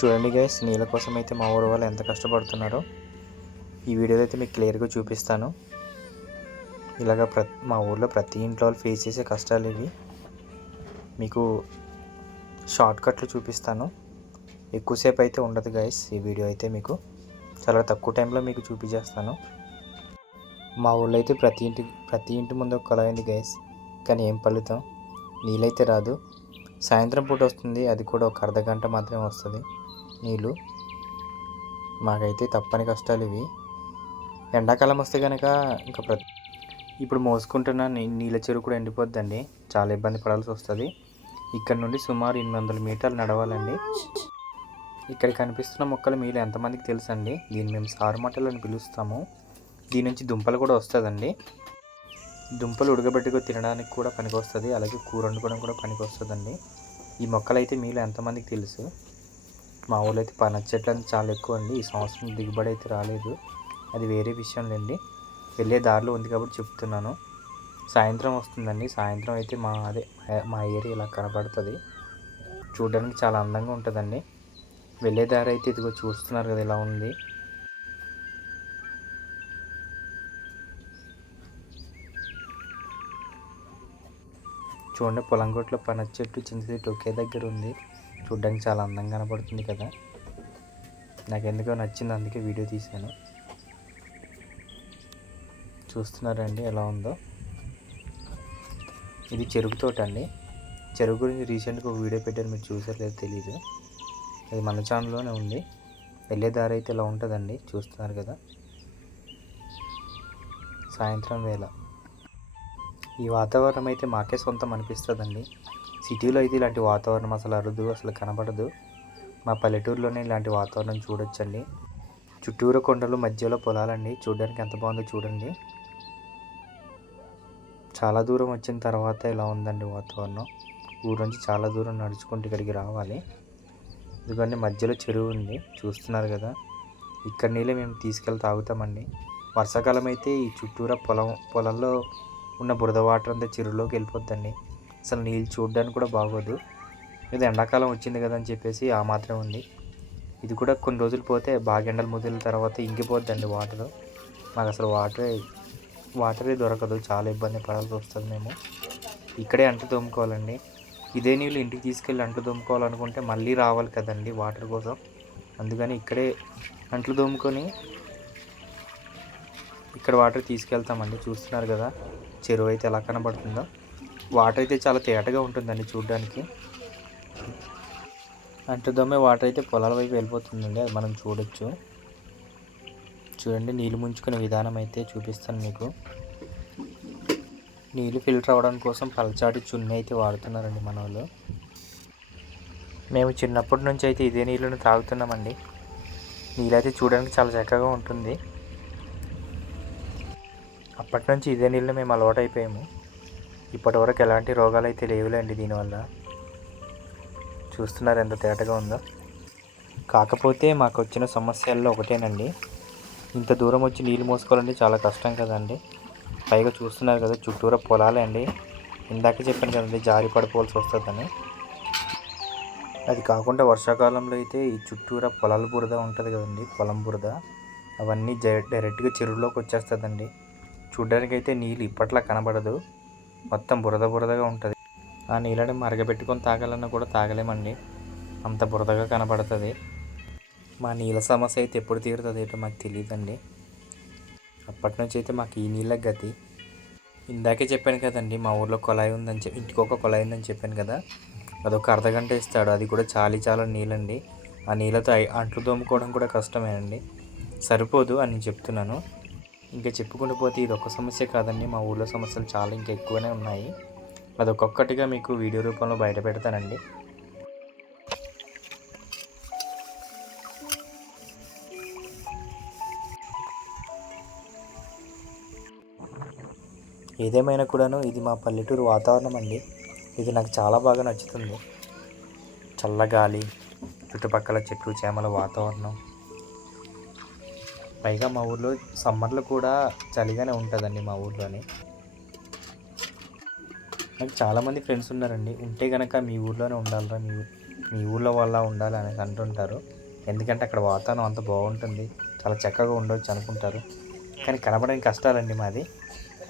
చూడండి గైస్ నీళ్ళ కోసం అయితే మా ఊరు వాళ్ళు ఎంత కష్టపడుతున్నారో. ఈ వీడియోలో అయితే మీకు క్లియర్గా చూపిస్తాను. ఇలాగ ప్ర మా ఊర్లో ప్రతి ఇంట్లో వాళ్ళు ఫేస్ చేసే కష్టాలు ఇవి. మీకు షార్ట్ కట్లు చూపిస్తాను. ఎక్కువసేపు అయితే ఉండదు గైస్ ఈ వీడియో అయితే మీకు. చాలా తక్కువ టైంలో మీకు చూపించేస్తాను. మా ఊళ్ళో అయితే ప్రతి ఇంటి ప్రతి ఇంటి ముందు ఒక కొలాయి ఉంది గైస్ కానీ ఏం ఫలితం? నీళ్ళైతే రాదు. సాయంత్రం పూట వస్తుంది అది కూడా ఒక అర్ధ గంట మాత్రమే వస్తుంది. నీళ్ళు. మాకైతే తప్పని కష్టాలు ఇవి. ఎండాకాలం వస్తే కనుక ఇంకా ప్రతి ఇప్పుడు మోసుకుంటున్న నీ- నీళ్ళ చెరువు కూడా ఎండిపోద్దండి. చాలా ఇబ్బంది పడాల్సి వస్తుంది. ఇక్కడ నుండి సుమారు ఎనిమిది వందల మీటర్లు నడవాలండి. ఇక్కడ కనిపిస్తున్న మొక్కలు మీరు ఎంతమందికి తెలుసండి? దీన్ని మేము సారుమట్టలు అని పిలుస్తాము. దీని నుంచి దుంపలు కూడా వస్తుందండి. దుంపలు ఉడకబెట్టుకు తినడానికి కూడా పనికి వస్తుంది అలాగే కూర వండుకోవడం కూడా పనికి వస్తుందండి ఈ మొక్కలు అయితే మీలో ఎంతమందికి తెలుసు? మా ఊళ్ళో అయితే పనస చెట్లు అనేది చాలా ఎక్కువ అండి ఈ సంవత్సరం దిగుబడి అయితే రాలేదు. అది వేరే విషయం లేండి. వెళ్ళే దారిలో ఉంది కాబట్టి చెప్తున్నాను. సాయంత్రం వస్తుందండి. సాయంత్రం అయితే మా అదే మా ఏరియా ఇలా కనబడుతుంది. చూడడానికి చాలా అందంగా ఉంటుందండి. వెళ్ళే దారి అయితే ఇదిగో చూస్తున్నారు కదా ఇలా ఉంది. చూడండి పొలం కొట్లో పనస చెట్టు చింత చెట్టు ఒకే దగ్గర ఉంది. చూడడానికి చాలా అందంగా కనపడుతుంది కదా. నాకు ఎందుకో నచ్చింది అందుకే వీడియో తీశాను. చూస్తున్నారండి ఎలా ఉందో. ఇది చెరుకు తోట అండి చెరుకు గురించి రీసెంట్గా ఒక వీడియో పెట్టారు మీరు చూసారు లేదు తెలియదు అది మన ఛానల్లోనే ఉంది. వెళ్ళే దారి అయితే ఇలా ఉంటుందండి చూస్తున్నారు కదా. సాయంత్రం వేళ. ఈ వాతావరణం అయితే మాకే సొంతం అనిపిస్తుందండి. సిటీలో అయితే ఇలాంటి వాతావరణం అసలు అరుదు అసలు కనబడదు. మా పల్లెటూరులోనే ఇలాంటి వాతావరణం చూడొచ్చండి. చుట్టూరు కొండలు మధ్యలో పొలాలండి. చూడడానికి ఎంత బాగుందో చూడండి. చాలా దూరం వచ్చిన తర్వాత ఇలా ఉందండి వాతావరణం? ఊరు నుంచి చాలా దూరం నడుచుకుంటూ ఇక్కడికి రావాలి. ఎందుకంటే మధ్యలో చెరువు ఉంది. చూస్తున్నారు కదా. ఇక్కడ నీళ్ళే మేము తీసుకెళ్ళి తాగుతామండి. వర్షాకాలం అయితే ఈ చుట్టూరా పొలం పొలంలో ఉన్న బురద వాటర్ అంతా చెరువులోకి వెళ్ళిపోద్దండి. అసలు నీళ్ళు చూడడానికి కూడా బాగోదు. ఇది ఎండాకాలం వచ్చింది కదా అని చెప్పేసి ఆ మాత్రం ఉంది. ఇది కూడా కొన్ని రోజులు పోతే బాగా ఎండలు ముదిరిన తర్వాత ఇంకిపోద్దండి వాటర్. మాకు అసలు వాటరే వాటరే దొరకదు. చాలా ఇబ్బంది పడాల్సి వస్తుంది మేము. ఇక్కడే అంటు తోముకోవాలండి. ఇదే నీళ్ళు ఇంటికి తీసుకెళ్ళి అంట్లు తోముకోవాలనుకుంటే మళ్ళీ రావాలి కదండి వాటర్ కోసం. అందుకని ఇక్కడే అంట్లు తోముకొని ఇక్కడ వాటర్ తీసుకెళ్తామండి. చూస్తున్నారు కదా చెరువు అయితే ఎలా కనబడుతుందో. వాటర్ అయితే చాలా తేటగా ఉంటుందండి చూడడానికి. అంటు దొమ్మే వాటర్ అయితే పొలాల వైపు వెళ్ళిపోతుందండి అది మనం చూడొచ్చు. చూడండి నీళ్ళు ముంచుకునే విధానం అయితే చూపిస్తాను మీకు. నీళ్ళు ఫిల్టర్ అవ్వడం కోసం పలచాటి చున్ని అయితే వాడుతున్నారండి మన వాళ్ళు. మేము చిన్నప్పటి నుంచి అయితే ఇదే నీళ్ళను తాగుతున్నామండి. నీళ్ళైతే చూడడానికి చాలా చక్కగా ఉంటుంది. అప్పటి నుంచి ఇదే నీళ్ళు మేము అలవాటు అయిపోయాము ఇప్పటి వరకు ఎలాంటి రోగాలు అయితే లేవులేండి దీనివల్ల. చూస్తున్నారు ఎంత తేటగా ఉందో. కాకపోతే మాకు వచ్చిన సమస్యల్లో ఒకటేనండి. ఇంత దూరం వచ్చి నీళ్ళు మోసుకోవాలంటే చాలా కష్టం కదండి. పైగా చూస్తున్నారు కదా చుట్టూరా పొలాలే అండి ఇందాక చెప్పాను కదండి జారి పడిపోవాల్సి వస్తుందని. అది కాకుండా వర్షాకాలంలో అయితే ఈ చుట్టూరా పొలాల బురద ఉంటుంది కదండి పొలం బురద. అవన్నీ డైరెక్ట్గా చెరువులోకి వచ్చేస్తుందండి చూడ్డానికి నీళ్ళు ఇప్పట్లా కనబడదు. మొత్తం బురద బురదగా ఉంటుంది. ఆ నీళ్ళని మరగబెట్టుకొని తాగాలన్నా కూడా తాగలేమండి. అంత బురదగా కనపడుతుంది మా నీళ్ళ సమస్య అయితే ఎప్పుడు తీరుతుంది ఏంటో మాకు తెలియదండి అప్పటి నుంచి అయితే మాకు ఈ నీళ్ళ గతి. ఇందాకే చెప్పాను కదండి మా ఊర్లో కొలాయి ఉందని చెప్పి ఇంటికి ఒక కొలాయి ఉందని చెప్పాను కదా. అదొక అర్ధగంట ఇస్తాడు. అది కూడా చాలి చాలా నీళ్ళండి. ఆ నీళ్ళతో అంట్లు తోముకోవడం కూడా కష్టమేనండి. సరిపోదు అని నేను చెప్తున్నాను. ఇంకా చెప్పుకుంటూ పోతే ఇది ఒక సమస్య కాదండి. మా ఊళ్ళో సమస్యలు చాలా ఇంకా ఎక్కువనే ఉన్నాయి. అది ఒక్కొక్కటిగా మీకు వీడియో రూపంలో బయట పెడతానండి. ఏదేమైనా కూడాను ఇది మా పల్లెటూరు వాతావరణం అండి. ఇది నాకు చాలా బాగా నచ్చుతుంది. చల్లగాలి చుట్టుపక్కల చెట్లు చేమల వాతావరణం. పైగా మా ఊర్లో సమ్మర్లో కూడా చలిగానే ఉంటుందండి మా ఊర్లోని. నాకు చాలామంది ఫ్రెండ్స్ ఉన్నారండి. ఉంటే కనుక మీ ఊర్లోనే ఉండాలిరా మీ మీ ఊళ్ళో వాళ్ళ ఉండాలి అనేసి అంటుంటారు. ఎందుకంటే అక్కడ వాతావరణం అంత బాగుంటుంది. చాలా చక్కగా ఉండొచ్చు అనుకుంటారు. కానీ కనబడడానికి కష్టాలండి మాది.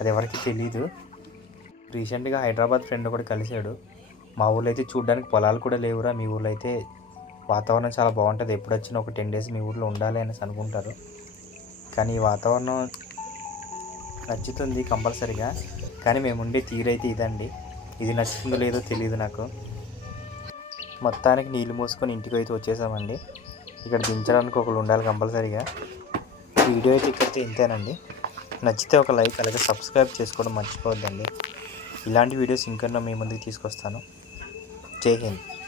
అది ఎవరికి తెలియదు రీసెంట్గా హైదరాబాద్ ఫ్రెండ్ కూడా కలిశాడు. మా ఊళ్ళో అయితే చూడడానికి పొలాలు కూడా లేవురా మీ ఊళ్ళో అయితే వాతావరణం చాలా బాగుంటుంది. ఎప్పుడు వచ్చినా ఒక టెన్ డేస్ మీ ఊళ్ళో ఉండాలి అనేసి అనుకుంటారు. కానీ ఈ వాతావరణం నచ్చుతుంది కంపల్సరిగా. కానీ మేము ఉండే తీరైతే ఇదండి. ఇది నచ్చుతుందో లేదో తెలియదు నాకు. మొత్తానికి నీళ్ళు మూసుకొని ఇంటికి అయితే వచ్చేసామండి. ఇక్కడ దించడానికి ఒకరు ఉండాలి కంపల్సరీగా. వీడియో అయితే ఇక్కడితే ఇంతేనండి. నచ్చితే ఒక లైక్ అలాగే సబ్స్క్రైబ్ చేసుకోవడం మర్చిపోవద్దండి. ఇలాంటి వీడియోస్ ఇంకెన్నో మీ ముందుకు తీసుకొస్తాను. జై హింద్.